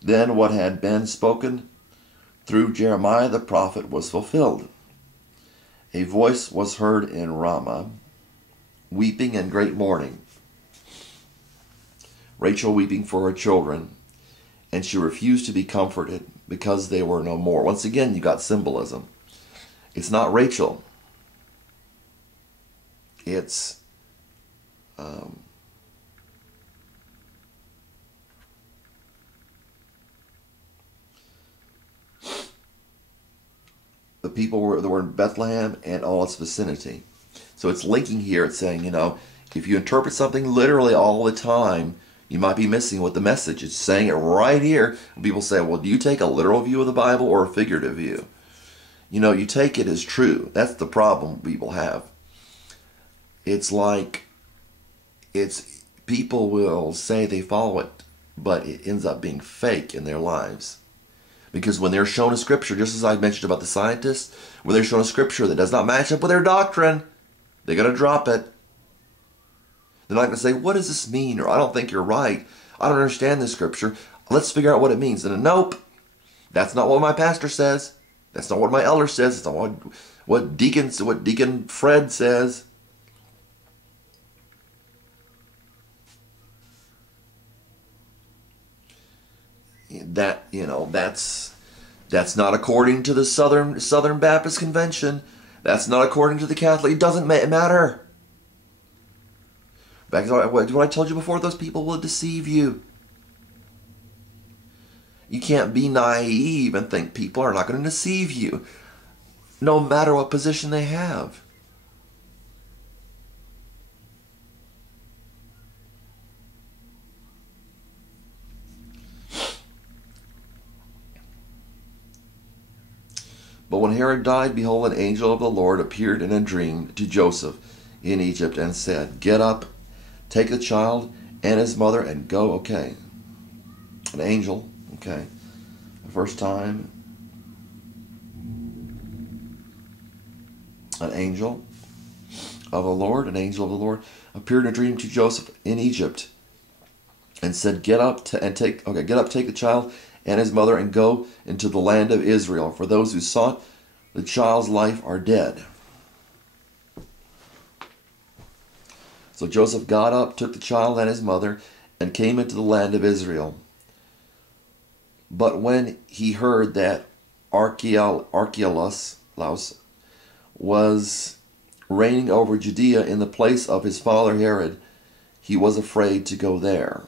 Then what had been spoken through Jeremiah the prophet was fulfilled. A voice was heard in Ramah, weeping and great mourning. Rachel weeping for her children, and she refused to be comforted because they were no more. Once again, you got symbolism. It's not Rachel. It's the people that were in Bethlehem and all its vicinity. So it's linking here. It's saying, if you interpret something literally all the time, you might be missing what the message is saying it right here. And people say, well, do you take a literal view of the Bible or a figurative view? You take it as true. That's the problem people have. It's like, people will say they follow it, but it ends up being fake in their lives. Because when they're shown a scripture, just as I mentioned about the scientists, when they're shown a scripture that does not match up with their doctrine, they're going to drop it. They're not going to say, what does this mean? Or I don't think you're right. I don't understand this scripture. Let's figure out what it means. And nope, that's not what my pastor says. That's not what my elder says. It's not what Deacon Fred says. That's not according to the Southern Baptist Convention. That's not according to the Catholic. It doesn't matter. Back to what I told you before, those people will deceive you. You can't be naive and think people are not going to deceive you, no matter what position they have. But when Herod died, behold, an angel of the Lord appeared in a dream to Joseph in Egypt and said, get up, take the child and his mother and go. Okay. An angel. Okay. The first time. An angel of the Lord appeared in a dream to Joseph in Egypt and said, get up, take the child and his mother and go into the land of Israel, for those who sought the child's life are dead. So Joseph got up, took the child and his mother, and came into the land of Israel. But when he heard that Archelaus was reigning over Judea in the place of his father Herod, he was afraid to go there.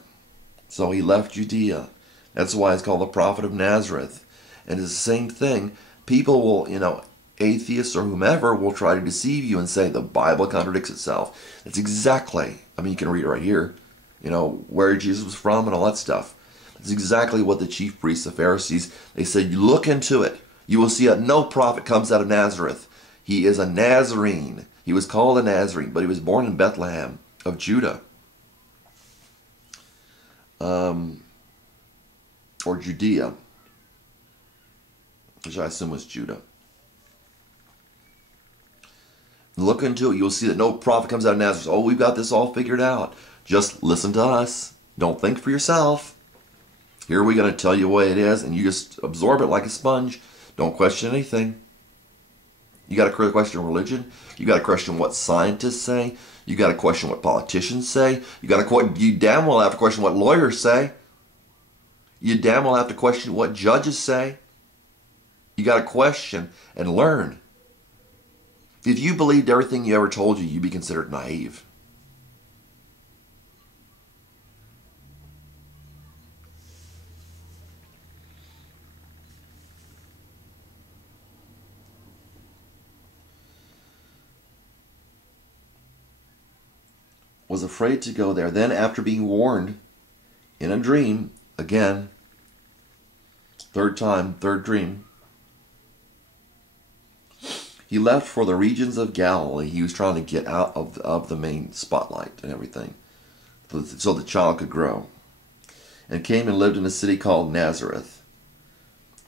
So he left Judea. That's why it's called the prophet of Nazareth. And it's the same thing. People will, atheists or whomever will try to deceive you and say the Bible contradicts itself. It's exactly, you can read it right here, where Jesus was from and all that stuff. It's exactly what the chief priests, the Pharisees, they said, you look into it. You will see that no prophet comes out of Nazareth. He is a Nazarene. He was called a Nazarene, but he was born in Bethlehem of Judah. Or Judea, which I assume was Judah. Look into it. You'll see that no prophet comes out of Nazareth. Oh, we've got this all figured out. Just listen to us. Don't think for yourself. Here we're going to tell you what it is, and you just absorb it like a sponge. Don't question anything. You got to question religion. You got to question what scientists say. You got to question what politicians say. You damn well have to question what lawyers say. You damn well have to question what judges say. You got to question and learn. If you believed everything you ever told you, you'd be considered naive. Was afraid to go there. Then after being warned in a dream, again, third dream, he left for the regions of Galilee. He was trying to get out of the main spotlight and everything so the child could grow. And came and lived in a city called Nazareth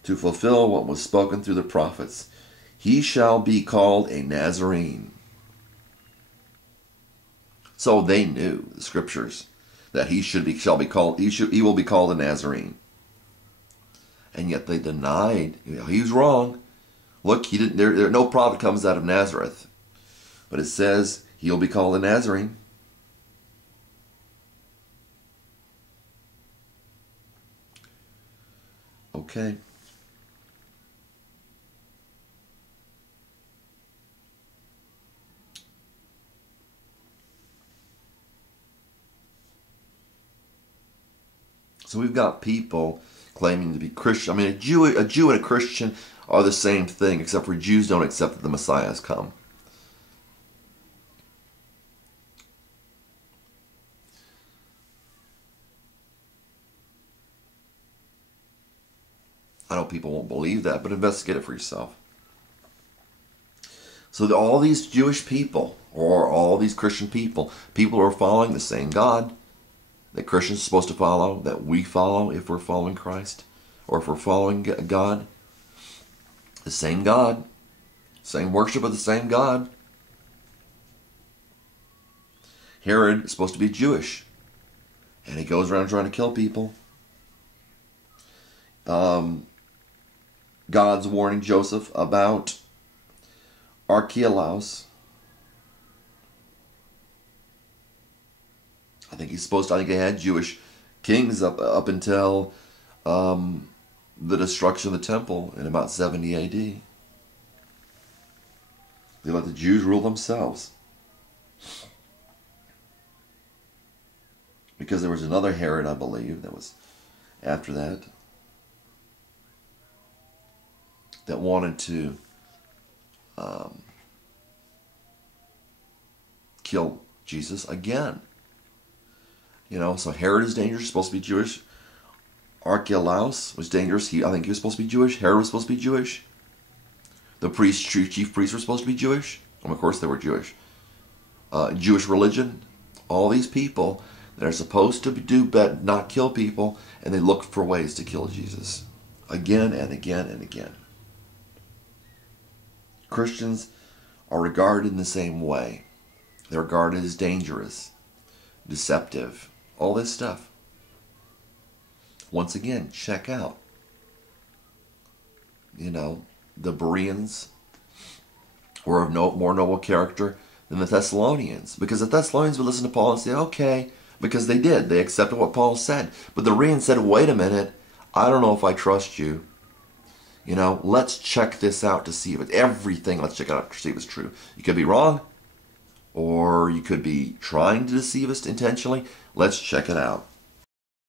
to fulfill what was spoken through the prophets. He shall be called a Nazarene. So they knew the scriptures that he will be called a Nazarene. And yet they denied, he was wrong. Look, he didn't. No prophet comes out of Nazareth, but it says he'll be called a Nazarene. Okay. So we've got people claiming to be Christian. I mean, a Jew and a Christian are the same thing, except for Jews don't accept that the Messiah has come. I know people won't believe that, but investigate it for yourself. So all these Jewish people, or all these Christian people who are following the same God that Christians are supposed to follow, that we follow if we're following Christ, or if we're following God, the same God, same worship of the same God. Herod is supposed to be Jewish, and he goes around trying to kill people. God's warning Joseph about Archelaus. I think he had Jewish kings up until the destruction of the temple in about 70 AD. They let the Jews rule themselves. Because there was another Herod, I believe, that was after that wanted to kill Jesus again. So Herod is dangerous, supposed to be Jewish. Archelaus was dangerous. I think he was supposed to be Jewish. Herod was supposed to be Jewish. The chief priests were supposed to be Jewish. Of course they were Jewish. Jewish religion. All these people that are supposed to not kill people, and they look for ways to kill Jesus. Again and again and again. Christians are regarded in the same way. They're regarded as dangerous, deceptive, all this stuff. Once again, check out. The Bereans were of more noble character than the Thessalonians. Because the Thessalonians would listen to Paul and say, okay, because they did. They accepted what Paul said. But the Bereans said, wait a minute, I don't know if I trust you. Let's check this out to see if it's everything. Let's check it out to see if it's true. You could be wrong, or you could be trying to deceive us intentionally. Let's check it out.